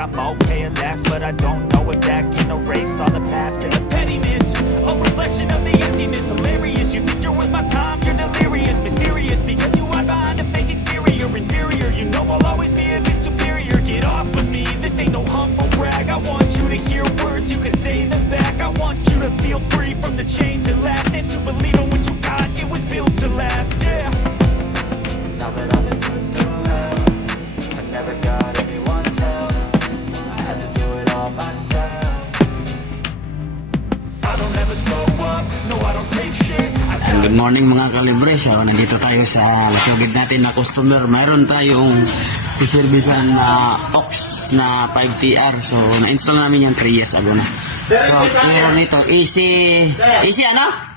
I'm okay at last, but I don't know if that can erase all the past and the pettiness. A reflection of the emptiness, hilarious. You think you're worth my time, you're delirious, mysterious, because you hide behind a fake exterior. Inferior, you know I'll always be a bit superior. Get off of me, this ain't no humble brag. I want you to hear words, you can say them back. I want you to feel free from the chains that last, and to believe in what you got, it was built to last, yeah. Now that I've been put through hell, I never got anyone's help. I had to do it all myself. I don't ever slow up, no I don't take shit. Good morning mga kalibre. So nandito tayo sa lasugid natin na customer. Mayroon tayong iservisan na OX na 5TR. So na-install namin yan 3 years ago na. So meron nito easy ano?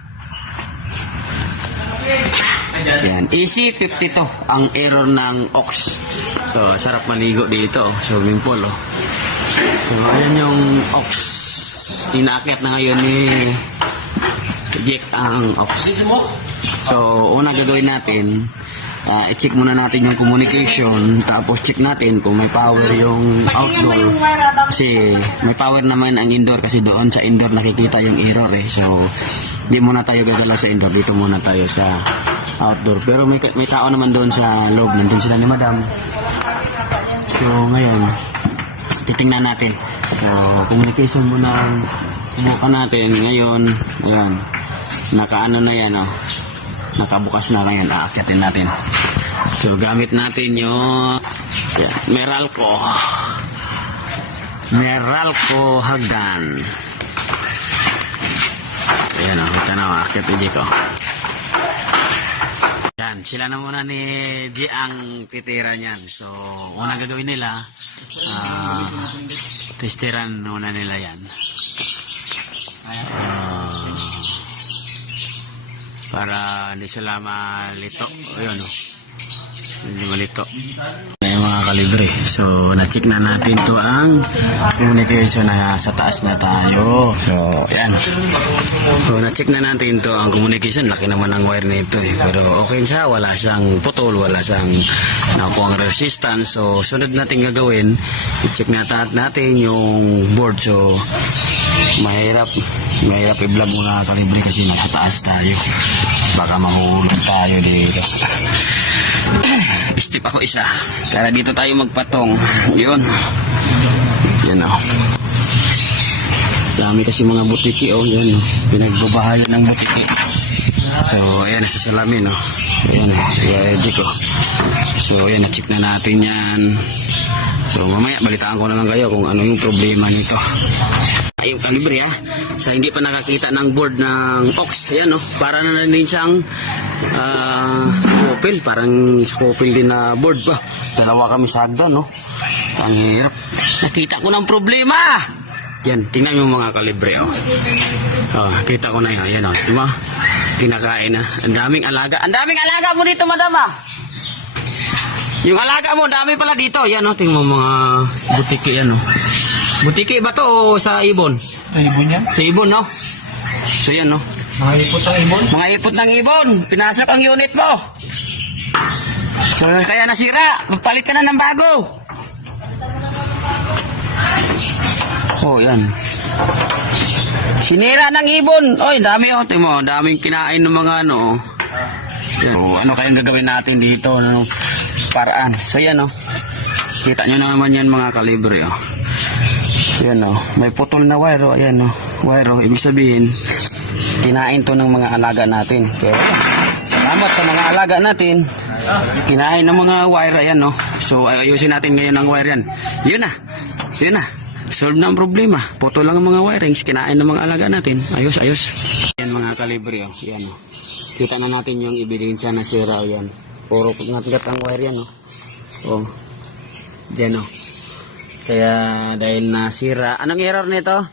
Yan, EC52 ang error ng OX. So sarap maligo dito, swimming pool oh. So ayan yung OX. Inaakyat na ngayon ni Jack ang OX. So una gagawin natin, i-check muna natin yung communication, tapos check natin kung may power yung outdoor, kasi may power naman ang indoor, kasi doon sa indoor nakikita yung error eh. So di muna tayo gadala sa indoor, dito muna tayo sa outdoor. Pero may tao naman doon sa loob, nandun sila ni madam. So ngayon titingnan natin. So communication muna pinuka natin ngayon. Ayan, nakaano na yan oh, nakabukas na. Ngayon aakyatin natin. So gamit natin yung Meralco hagdan. Ayan o, kita na aakyat ni Jiko. Yan, sila na muna ni G ang titira niyan. So unang gagawin nila, testiran muna nila yan. Para hindi sila malito. Ayun o, hindi malito. Ayan mga kalibre. So na-check na natin to ang communication na sa taas na tayo. So ayan. So na-check na natin to ang communication. Laki naman ang wire nito eh. Pero okay siya, wala siyang putol, wala siyang nakuha ang resistance. So sunod natin gagawin, i-check natin yung board. So mahirap i-vlog muna kalibre kasi nasa taas tayo, baka mahulog tayo dito. Step ako isa para dito tayo magpatong. Yun o, dami kasi mga butiki oh. Yan o, pinagbabahayan ng butiki. So ayan, sa salamin o. Ayan o, ready ko. So ayan, na-check na natin yan. So mamaya balitaan ko na lang kayo kung ano yung problema nito. Yung kalibre ha, sa hindi pa nakakita ng board ng OX, ayan no, para na rin siyang couple, parang sa couple din na board pa. Dalawa kami sa hagdan no, ang hirap. Nakita ko ng problema. Yan, tingnan mo mga kalibre oh. Kita ko na yun, ayan oh, diba? Tinakain na, ang daming alaga mo dito madam ah. Yung alaga mo, dami pala dito. Yan o, tingnan mo mga butiki yan o. Butiki ba to o sa ibon? Sa ibon yan? Sa ibon no? So yan no. Mga ipot ng ibon? Mga ipot ng ibon. Pinasok ang unit mo. So kaya nasira. Magpalit ka na ng bago. Oh yan. Sinira ng ibon. Oy, dami o. Tingnan mo, daming kinain ng mga ano. So, ano kayang gagawin natin dito? Ano? Paraan. So yan o. Kita nyo naman yan mga kalibre o. Yan o. May putol na wire o. Ayan o. Wire o. Ibig sabihin, kinain to ng mga alaga natin. Pero salamat sa mga alaga natin. Kinain ng mga wire. Ayan o. So ayusin natin ngayon ang wire yan. Yun na. Yun na. Solve na ang problema. Putol lang ang mga wirings. Kinain ng mga alaga natin. Ayos. Yan mga kalibre o. Yan o. Kita na natin yung ebidensya na sira o yan. Puro natigat ang wire yan, oh. Oh. Diyan, oh. Kaya dahil nasira, anong error nito?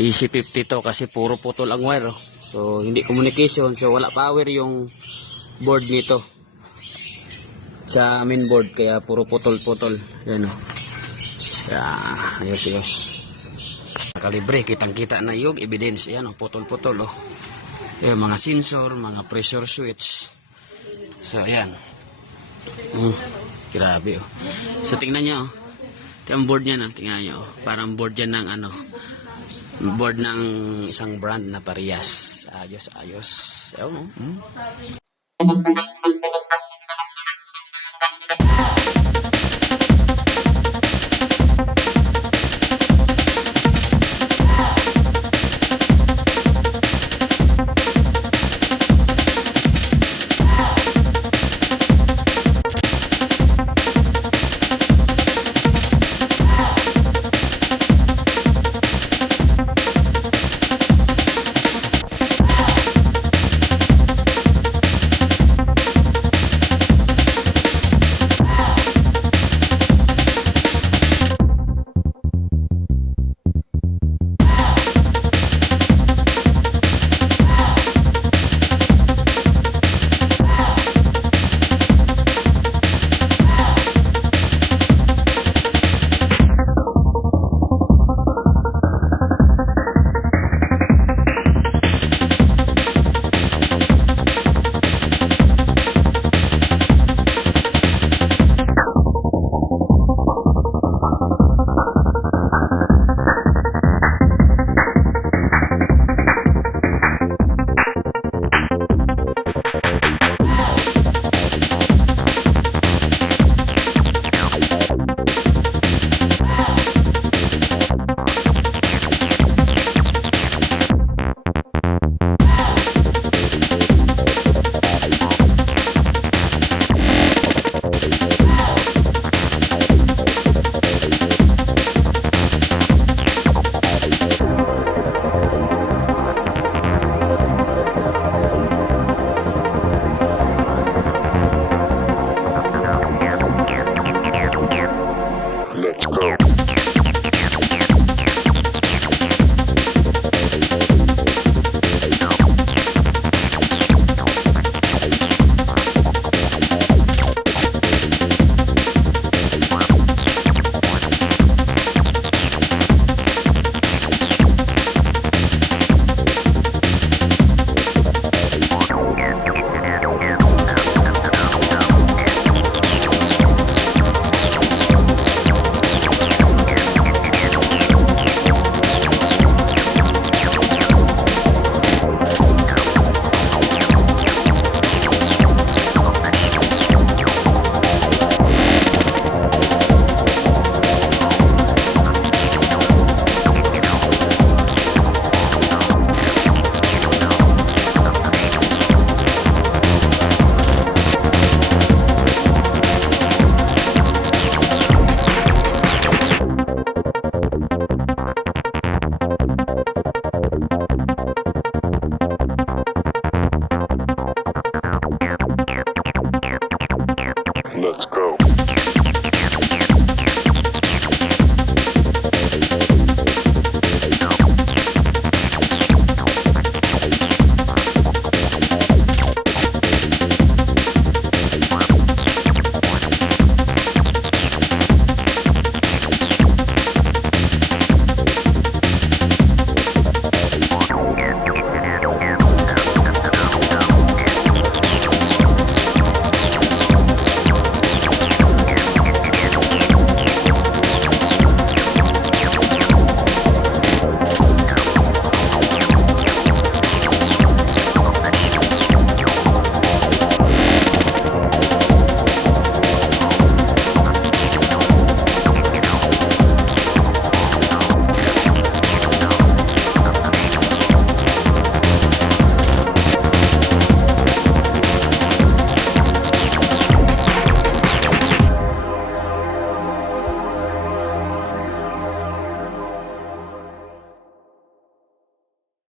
EC52 kasi puro putol ang wire, oh. So hindi communication, so wala power yung board nito sa main board, kaya puro putol-putol. Yan, oh. Kaya ayos. Kalibre, kitang-kita na yung evidence. Yan, oh. Putol-putol, oh. Yung mga sensor, mga pressure switch. So ayan. Grabe oh. So tingnan nyo oh. Ito ang board niya, no? Tingnan nyo. Parang board yan ng ano, board ng isang brand na parehas. Ayos, ayos. Ewan mo.